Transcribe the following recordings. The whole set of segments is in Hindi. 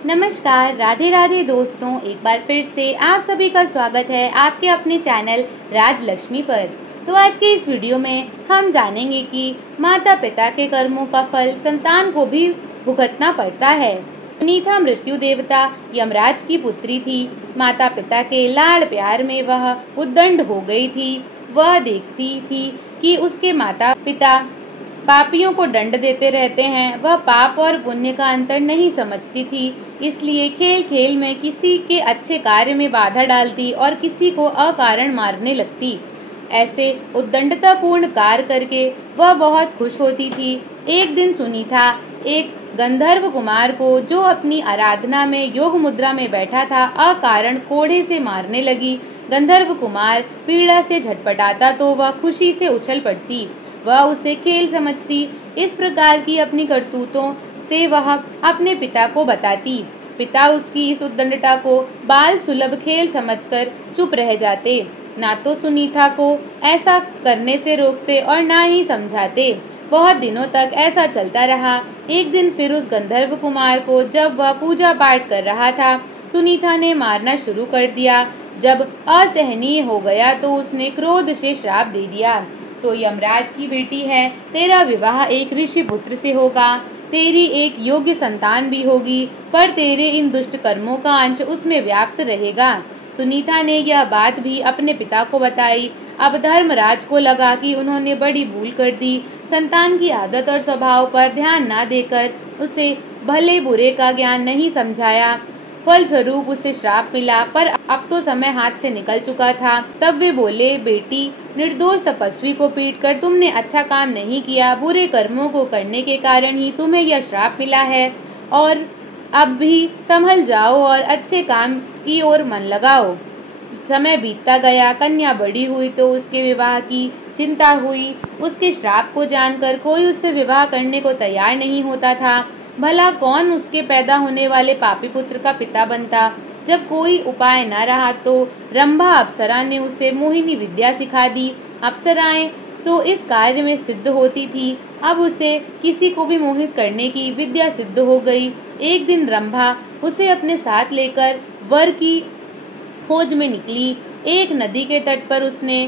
नमस्कार, राधे राधे दोस्तों। एक बार फिर से आप सभी का स्वागत है आपके अपने चैनल राजलक्ष्मी पर। तो आज के इस वीडियो में हम जानेंगे कि माता पिता के कर्मों का फल संतान को भी भुगतना पड़ता है। सुनीता मृत्यु देवता यमराज की पुत्री थी। माता पिता के लाड़ प्यार में वह उद्दंड हो गई थी। वह देखती थी कि उसके माता पिता पापियों को दंड देते रहते हैं। वह पाप और पुण्य का अंतर नहीं समझती थी, इसलिए खेल खेल में किसी के अच्छे कार्य में बाधा डालती और किसी को अकारण मारने लगती। ऐसे उद्दंडतापूर्ण कार्य करके वह बहुत खुश होती थी। एक दिन सुनीता एक गंधर्व कुमार को, जो अपनी आराधना में योग मुद्रा में बैठा था, अकारण कोड़े से मारने लगी। गंधर्व कुमार पीड़ा से झटपटाता तो वह खुशी से उछल पड़ती। वह उसे खेल समझती। इस प्रकार की अपनी करतूतों से वह अपने पिता को बताती। पिता उसकी इस उद्दंडता को बाल सुलभ खेल समझकर चुप रह जाते। ना तो सुनीता को ऐसा करने से रोकते और ना ही समझाते। बहुत दिनों तक ऐसा चलता रहा। एक दिन फिर उस गंधर्व कुमार को, जब वह पूजा पाठ कर रहा था, सुनीता ने मारना शुरू कर दिया। जब असहनीय हो गया तो उसने क्रोध से श्राप दे दिया, तो यमराज की बेटी है, तेरा विवाह एक ऋषि पुत्र से होगा, तेरी एक योग्य संतान भी होगी, पर तेरे इन दुष्ट कर्मों का अंश उसमें व्याप्त रहेगा। सुनीता ने यह बात भी अपने पिता को बताई। अब धर्मराज को लगा कि उन्होंने बड़ी भूल कर दी। संतान की आदत और स्वभाव पर ध्यान न देकर उसे भले बुरे का ज्ञान नहीं समझाया। फलस्वरूप उसे श्राप मिला, पर अब तो समय हाथ से निकल चुका था। तब वे बोले, बेटी, निर्दोष तपस्वी को पीटकर तुमने अच्छा काम नहीं किया। बुरे कर्मों को करने के कारण ही तुम्हें यह श्राप मिला है, और अब भी संभल जाओ और अच्छे काम की ओर मन लगाओ। समय बीतता गया। कन्या बड़ी हुई तो उसके विवाह की चिंता हुई। उसके श्राप को जानकर कोई उससे विवाह करने को तैयार नहीं होता था। भला कौन उसके पैदा होने वाले पापी पुत्र का पिता बनता। जब कोई उपाय न रहा तो रंभा अप्सरा ने उसे मोहिनी विद्या सिखा दी। अप्सराएं तो इस कार्य में सिद्ध होती थी। अब उसे किसी को भी मोहित करने की विद्या सिद्ध हो गई। एक दिन रंभा उसे अपने साथ लेकर वर की खोज में निकली। एक नदी के तट पर उसने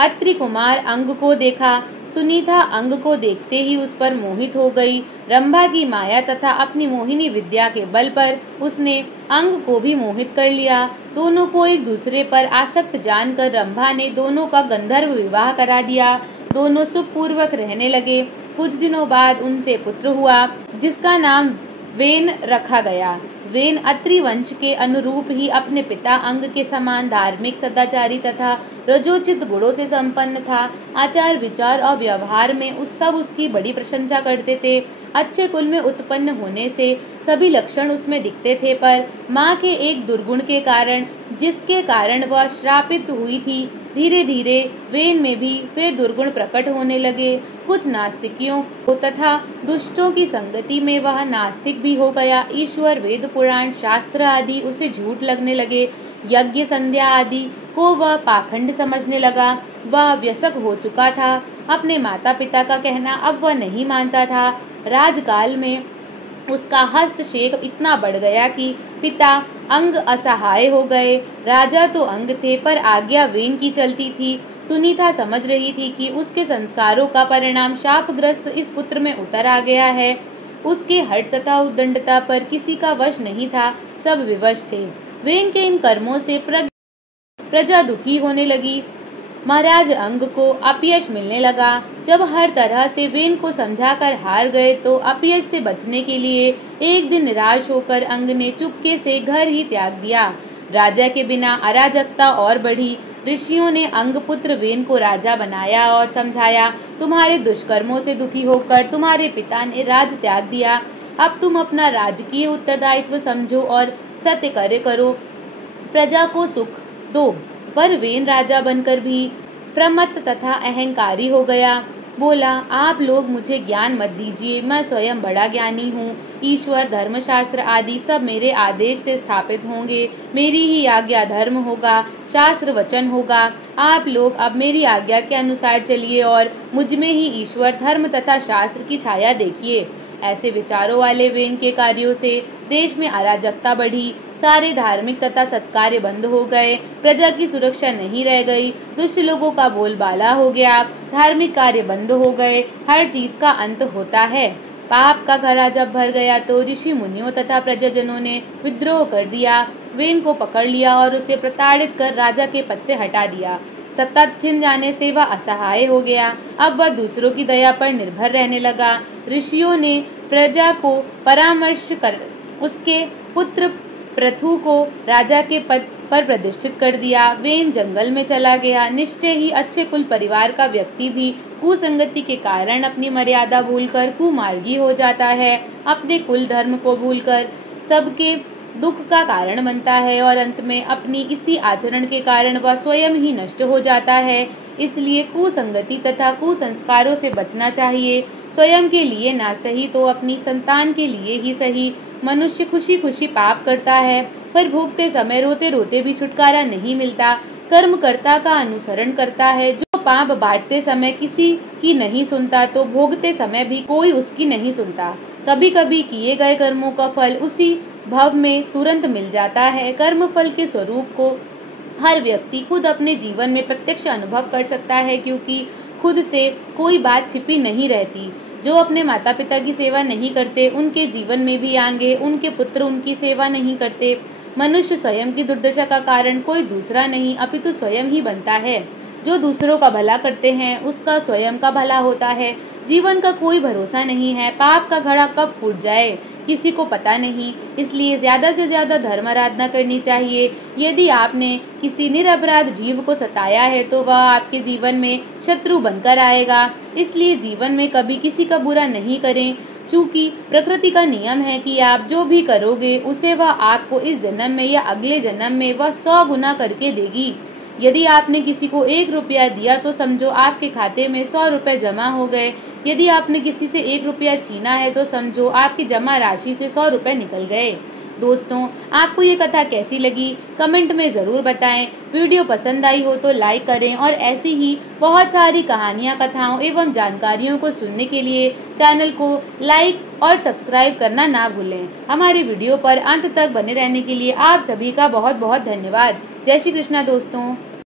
अत्रि कुमार अंग को देखा। सुनीता अंग को देखते ही उस पर मोहित हो गई। रंभा की माया तथा अपनी मोहिनी विद्या के बल पर उसने अंग को भी मोहित कर लिया। दोनों को एक दूसरे पर आसक्त जानकर रंभा ने दोनों का गंधर्व विवाह करा दिया। दोनों सुखपूर्वक रहने लगे। कुछ दिनों बाद उनसे पुत्र हुआ, जिसका नाम वेन रखा गया। वेन अत्रि वंश के अनुरूप ही अपने पिता अंग के समान धार्मिक, सदाचारी तथा रजोचित गुणों से संपन्न था। आचार विचार और व्यवहार में सब उसकी बड़ी प्रशंसा करते थे। अच्छे कुल में उत्पन्न होने से सभी लक्षण उसमें दिखते थे, पर माँ के एक दुर्गुण के कारण, जिसके कारण वह श्रापित हुई थी, धीरे धीरे वेन में भी वे दुर्गुण प्रकट होने लगे। कुछ नास्तिकियों को तथा दुष्टों की संगति में वह नास्तिक भी हो गया। ईश्वर, वेद, पुराण, शास्त्र आदि उसे झूठ लगने लगे। यज्ञ, संध्या आदि को वह पाखंड समझने लगा। वह व्यसक हो चुका था। अपने माता पिता का कहना अब वह नहीं मानता था। राजकाल में उसका हस्तक्षेप इतना बढ़ गया कि पिता अंग असहाय हो गए। राजा तो अंग थे, पर आज्ञा वेन की चलती थी। सुनीता समझ रही थी कि उसके संस्कारों का परिणाम शापग्रस्त इस पुत्र में उतर आ गया है। उसके हठ तथा उद्दंडता पर किसी का वश नहीं था, सब विवश थे। वेन के इन कर्मों से प्रजा दुखी होने लगी। महाराज अंग को अपयश मिलने लगा। जब हर तरह से वेन को समझाकर हार गए तो अपयश से बचने के लिए एक दिन निराश होकर अंग ने चुपके से घर ही त्याग दिया। राजा के बिना अराजकता और बढ़ी। ऋषियों ने अंग पुत्र वेन को राजा बनाया और समझाया, तुम्हारे दुष्कर्मों से दुखी होकर तुम्हारे पिता ने राज त्याग दिया। अब तुम अपना राजकीय उत्तरदायित्व समझो और सत्य कार्य करो, प्रजा को सुख दो। पर वेन राजा बनकर भी प्रमत्त तथा अहंकारी हो गया। बोला, आप लोग मुझे ज्ञान मत दीजिए, मैं स्वयं बड़ा ज्ञानी हूँ। ईश्वर, धर्मशास्त्र आदि सब मेरे आदेश से स्थापित होंगे। मेरी ही आज्ञा धर्म होगा, शास्त्र वचन होगा। आप लोग अब मेरी आज्ञा के अनुसार चलिए और मुझ में ही ईश्वर, धर्म तथा शास्त्र की छाया देखिए। ऐसे विचारों वाले वेन के कार्यों से देश में अराजकता बढ़ी, सारे धार्मिक तथा सत्कार्य बंद हो गए, प्रजा की सुरक्षा नहीं रह गई, दुष्ट लोगों का बोलबाला हो गया, धार्मिक कार्य बंद हो गए, हर चीज का अंत होता है। पाप का घड़ा जब भर गया तो ऋषि मुनियों तथा प्रजाजनों ने विद्रोह कर दिया, वेन को पकड़ लिया और उसे प्रताड़ित कर राजा के पद से हटा दिया। सत्ता छिन जाने से वह असहाय हो गया, अब वह दूसरों की दया पर निर्भर रहने लगा। ऋषियों ने प्रजा को परामर्श कर उसके पुत्र पृथु को राजा के पद पर प्रतिष्ठित कर दिया। वेन जंगल में चला गया। निश्चय ही अच्छे कुल परिवार का व्यक्ति भी कुसंगति के कारण अपनी मर्यादा भूलकर कुमार्गी हो जाता है, अपने कुल धर्म को भूलकर सबके दुख का कारण बनता है और अंत में अपनी इसी आचरण के कारण वह स्वयं ही नष्ट हो जाता है। इसलिए कुसंगति तथा कुसंस्कारों से बचना चाहिए। स्वयं के लिए ना सही तो अपनी संतान के लिए ही सही। मनुष्य खुशी खुशी पाप करता है, पर भोगते समय रोते रोते भी छुटकारा नहीं मिलता। कर्मकर्ता का अनुसरण करता है, जो पाप बांटते समय किसी की नहीं सुनता तो भोगते समय भी कोई उसकी नहीं सुनता। कभी कभी किए गए कर्मों का फल उसी भव में तुरंत मिल जाता है। कर्म फल के स्वरूप को हर व्यक्ति खुद अपने जीवन में प्रत्यक्ष अनुभव कर सकता है, क्योंकि खुद से कोई बात छिपी नहीं रहती। जो अपने माता पिता की सेवा नहीं करते, उनके जीवन में भी आएंगे उनके पुत्र उनकी सेवा नहीं करते। मनुष्य स्वयं की दुर्दशा का कारण कोई दूसरा नहीं अपितु स्वयं ही बनता है। जो दूसरों का भला करते हैं उसका स्वयं का भला होता है। जीवन का कोई भरोसा नहीं है, पाप का घड़ा कब फूट जाए किसी को पता नहीं। इसलिए ज्यादा से ज्यादा धर्म आराधना करनी चाहिए। यदि आपने किसी निरपराध जीव को सताया है तो वह आपके जीवन में शत्रु बनकर आएगा। इसलिए जीवन में कभी किसी का बुरा नहीं करें, चूंकि प्रकृति का नियम है कि आप जो भी करोगे उसे वह आपको इस जन्म में या अगले जन्म में वह 100 गुना करके देगी। यदि आपने किसी को 1 रुपया दिया तो समझो आपके खाते में 100 रुपए जमा हो गए। यदि आपने किसी से 1 रुपया छीना है तो समझो आपकी जमा राशि से 100 रुपए निकल गए। दोस्तों, आपको ये कथा कैसी लगी कमेंट में ज़रूर बताएं। वीडियो पसंद आई हो तो लाइक करें और ऐसी ही बहुत सारी कहानियाँ, कथाओं एवं जानकारियों को सुनने के लिए चैनल को लाइक और सब्सक्राइब करना ना भूलें। हमारे वीडियो पर अंत तक बने रहने के लिए आप सभी का बहुत बहुत धन्यवाद। जय श्री कृष्णा दोस्तों।